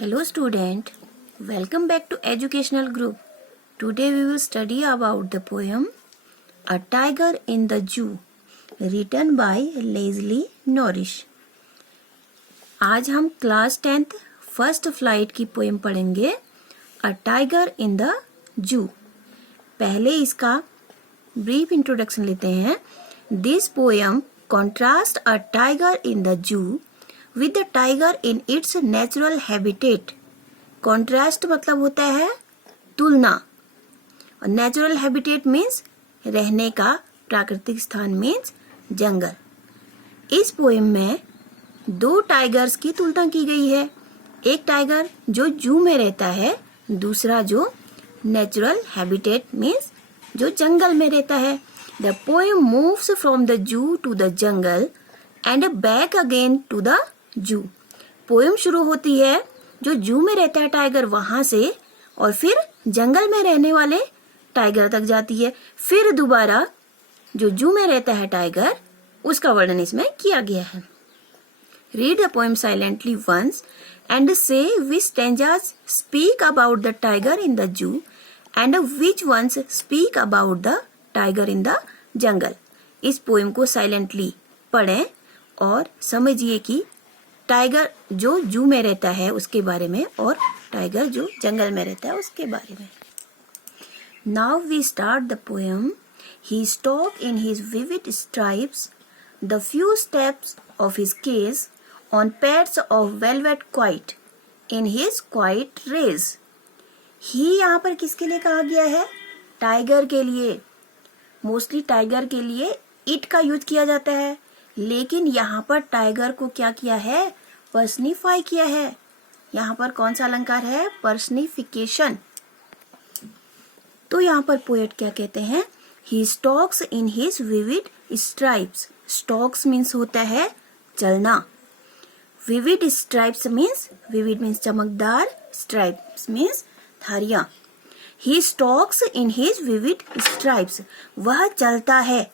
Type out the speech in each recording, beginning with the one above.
Hello student, welcome back to educational group. Today we will study about the poem A Tiger in the Zoo written by Leslie Norris. आज हम class 10th first flight की poem पढ़ेंगे A Tiger in the Zoo. पहले इसका brief introduction लेते हैं. This poem contrasts a tiger in the zoo with the tiger in its natural habitat. Contrast मतलब होता है तुलना और natural habitat means रहने का प्राकृतिक स्थान means जंगल. इस पोएम में दो टाइगर्स की तुलना की गई है. एक टाइगर जो जू में रहता है, दूसरा जो नेचुरल हैबिटेट मीन्स जो जंगल में रहता है. The poem moves from the zoo to the jungle and back again to the zoo. Poem शुरू होती है जो जू में रहता है टाइगर वहां से और फिर जंगल में रहने वाले टाइगर तक जाती है. फिर दोबारा जो जू में रहता है टाइगर उसका वर्णन इसमें किया गया है. Read the poem silently once and say which stanzas speak about the tiger in the zoo and which ones speak about the tiger in the jungle. इस पोएम को साइलेंटली पढ़ें और समझिए कि टाइगर जो जू में रहता है उसके बारे में और टाइगर जो जंगल में रहता है उसके बारे में. Now we start the poem. He stalked in his vivid stripes the few steps of his cage on pads of velvet quiet in his quiet race. ही यहाँ पर किसके लिए कहा गया है? टाइगर के लिए. मोस्टली टाइगर के लिए इट का यूज किया जाता है, लेकिन यहाँ पर टाइगर को क्या किया है? पर्सनिफाई किया है. यहाँ पर कौन सा अलंकार है? पर्सनिफिकेशन. तो यहाँ पर पोएट क्या कहते हैं? He stalks in his vivid stripes. Stalks means होता है चलना. Vivid stripes means, vivid means चमकदार, स्ट्राइप्स मीन्स धारियां. He stalks in his vivid stripes. वह चलता है.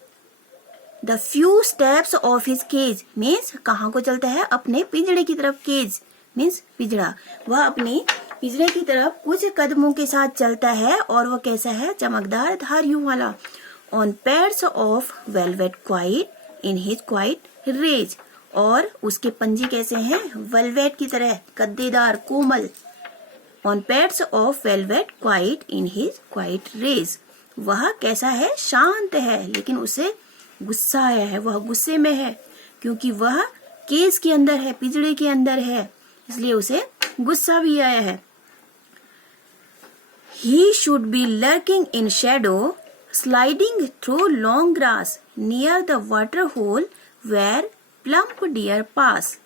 The few steps of his cage means कहाँ को चलता है? अपने पिंजड़े की तरफ. केज मीन्स पिंजड़ा. वह अपने पिंजड़े की तरफ कुछ कदमों के साथ चलता है और वह कैसा है? चमकदार धारियों वाला. On pads of velvet quiet in his quiet rage. और उसके पंजे कैसे हैं? वेलवेट की तरह गद्देदार, कोमल. On pads of velvet quiet in his quiet rage. वह कैसा है? शांत है, लेकिन उसे गुस्सा आया है. वह गुस्से में है क्योंकि वह केज के अंदर है, पिंजड़े के अंदर है, इसलिए उसे गुस्सा भी आया है. He should be lurking in shadow, sliding through long grass near the water hole where plump deer pass.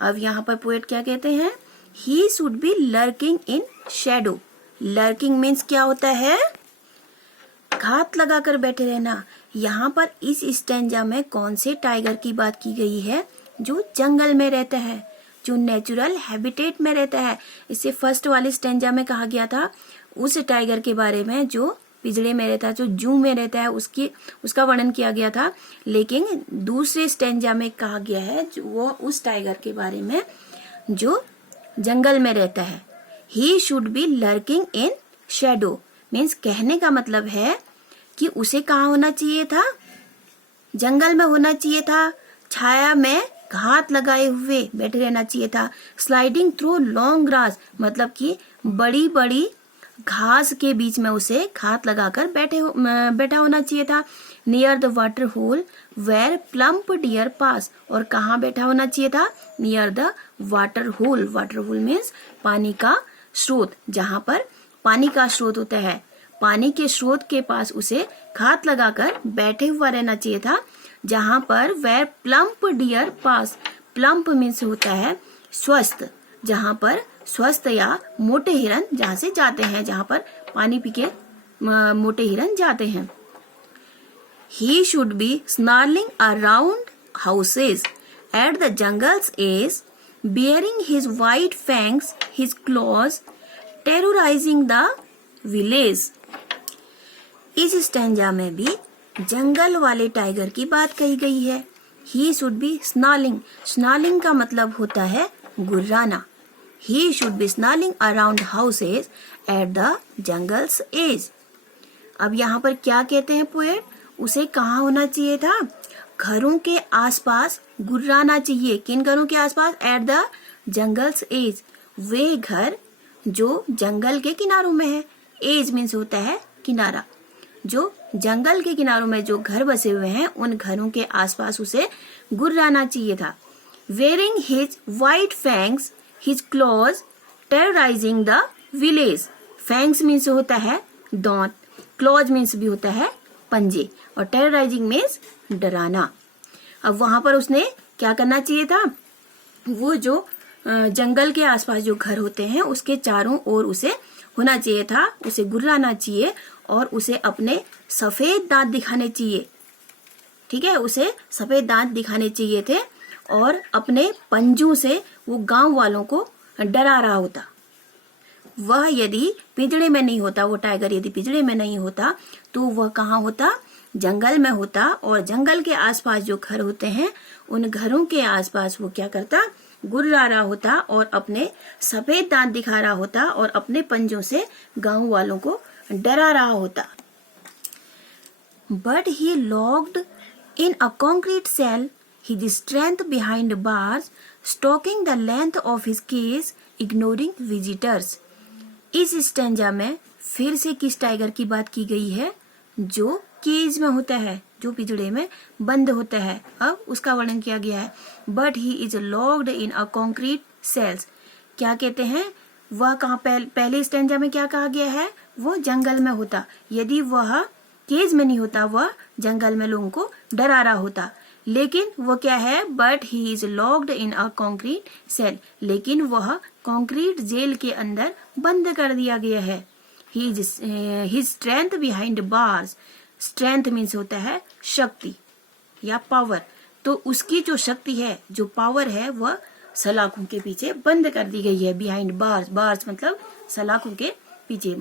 अब यहाँ पर पोएट क्या कहते हैं? He should be lurking in shadow. Lurking means क्या होता है? घात लगाकर बैठे रहना. यहाँ पर इस स्टैंजा में कौन से टाइगर की बात की गई है? जो जंगल में रहता है, जो नेचुरल हैबिटेट में रहता है. इससे फर्स्ट वाले स्टैंजा में कहा गया था उस टाइगर के बारे में जो पिंजड़े में रहता है, जो जू में रहता है, उसका वर्णन किया गया था. लेकिन दूसरे स्टैंजा में कहा गया है जो वो उस टाइगर के बारे में जो जंगल में रहता है. He should be lurking in shadow means कहने का मतलब है कि उसे कहाँ होना चाहिए था? जंगल में होना चाहिए था. छाया में घात लगाए हुए बैठे रहना चाहिए था. स्लाइडिंग थ्रू लॉन्ग ग्रास मतलब कि बड़ी बड़ी घास के बीच में उसे घात लगाकर बैठा होना चाहिए था. Near the water hole where plump deer pass. और कहाँ बैठा होना चाहिए था? Near the water hole. Water hole means पानी का स्रोत, जहाँ पर पानी का स्रोत होता है. पानी के स्रोत के पास उसे घात लगाकर बैठे हुआ रहना चाहिए था, जहाँ पर where plump deer pass. Plump means होता है स्वस्थ, जहाँ पर स्वस्थ या मोटे हिरन जहाँ से जाते हैं, जहाँ पर पानी पी के मोटे हिरन जाते हैं. He should be snarling around houses at the jungle's edge, baring his white fangs, his claws, terrorizing the village. इस स्टैंजा में भी जंगल वाले टाइगर की बात कही गई है. He should be snarling. snarling का मतलब होता है गुर्राना. he should be snarling around houses at the jungle's edge. अब यहाँ पर क्या कहते हैं पोएट, उसे कहाँ होना चाहिए था, घरों के आसपास गुर्राना चाहिए. किन घरों के आसपास, एट द जंगल्स एज, वे घर जो जंगल के किनारों में है. एज मीन्स होता है किनारा. जो जंगल के किनारों में जो घर बसे हुए हैं उन घरों के आसपास उसे गुर्राना चाहिए था. Wearing his white fangs his clause terrorising the village. Fangs means होता है दांत, क्लॉज मीन्स भी होता है पंजे, और टेरराइजिंग मीन्स डराना. अब वहां पर उसने क्या करना चाहिए था, वो जो जंगल के आसपास जो घर होते हैं उसके चारों ओर उसे होना चाहिए था, उसे गुर्राना चाहिए और उसे अपने सफेद दांत दिखाने चाहिए. ठीक है, उसे सफेद दांत दिखाने चाहिए थे और अपने पंजों से वो गांव वालों को डरा रहा होता. वह यदि पिंजड़े में नहीं होता, वो टाइगर यदि पिंजड़े में नहीं होता तो वह कहाँ होता, जंगल में होता. और जंगल के आसपास जो घर होते हैं उन घरों के आसपास वो क्या करता, गुर्रा रहा होता और अपने सफेद दांत दिखा रहा होता और अपने पंजों से गांव वालों को डरा रहा होता. But he locked in a concrete cell, his strength behind bars, stalking the length of his cage, ignoring visitors. इस स्टैंजा में फिर से किस टाइगर की बात की गई है, जो केज में होता है, जो पिंजड़े में बंद होता है. अब उसका वर्णन किया गया है. But he is locked in a concrete cells. क्या कहते हैं, वह कहाँ, पहले स्टैंजा में क्या कहा गया है, वो जंगल में होता. यदि वह केज में नहीं होता, वह जंगल में लोगों को डरा रहा होता. लेकिन वो क्या है, but he is locked in a concrete cell, लेकिन वह कॉन्क्रीट जेल के अंदर बंद कर दिया गया है. His strength behind bars. Strength means होता है शक्ति या पावर. तो उसकी जो शक्ति है, जो पावर है, वह सलाखों के पीछे बंद कर दी गई है. बिहाइंड बार्स, बार्स मतलब सलाखों के पीछे,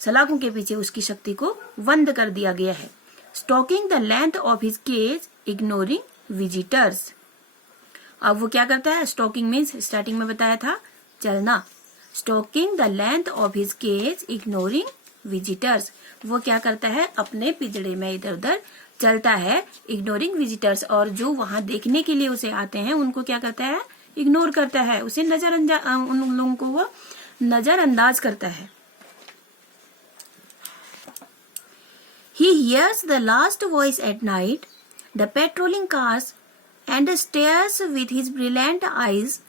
सलाखों के पीछे उसकी शक्ति को बंद कर दिया गया है. Stalking the length of his cage, ignoring visitors. अब वो क्या करता है, स्टॉकिंग मीन्स स्टार्टिंग में बताया था चलना. Stalking the length of his cage, ignoring visitors. वो क्या करता है, अपने पिंजड़े में इधर उधर चलता है, इग्नोरिंग विजिटर्स. और जो वहां देखने के लिए उसे आते हैं उनको क्या करता है, इग्नोर करता है, उसे नजरअंदाज, उन लोगों को वो नजरअंदाज करता है. He hears the last voice at night, the patrolling cars, and stares with his brilliant eyes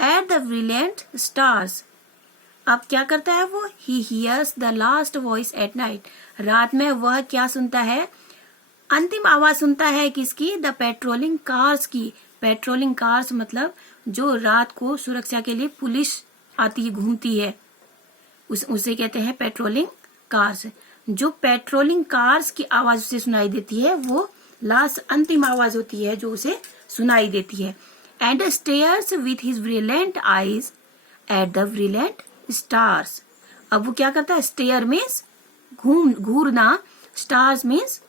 at the brilliant stars. अब क्या करता है वो, he hears the last voice at night. रात में वह क्या सुनता है, अंतिम आवाज सुनता है किसकी, the patrolling cars की. पेट्रोलिंग कार्स मतलब जो रात को सुरक्षा के लिए पुलिस आती है, घूमती है, उसे कहते हैं पेट्रोलिंग कार्स. जो पेट्रोलिंग कार्स की आवाज उसे सुनाई देती है वो लास्ट अंतिम आवाज होती है जो उसे सुनाई देती है. And stairs with his brilliant eyes at the brilliant stars. अब वो क्या करता है, स्टेयर मीन्स घूरना, स्टार्स मीन्स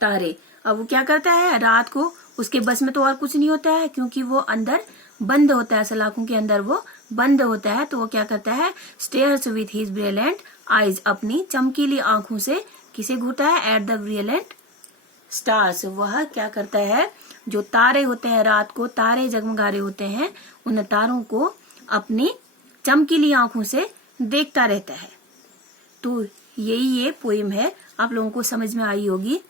तारे. अब वो क्या करता है, रात को उसके बस में तो और कुछ नहीं होता है क्योंकि वो अंदर बंद होता है, सलाखों के अंदर वो बंद होता है. तो वो क्या करता है, stairs with his brilliant eyes, अपनी चमकीली आंखों से किसे घूरता है, एट द ब्रिलियंट स्टार्स. वह क्या करता है, जो तारे होते हैं, रात को तारे जगमगा रहे होते हैं, उन तारों को अपनी चमकीली आंखों से देखता रहता है. तो यही ये पोएम है, आप लोगों को समझ में आई होगी.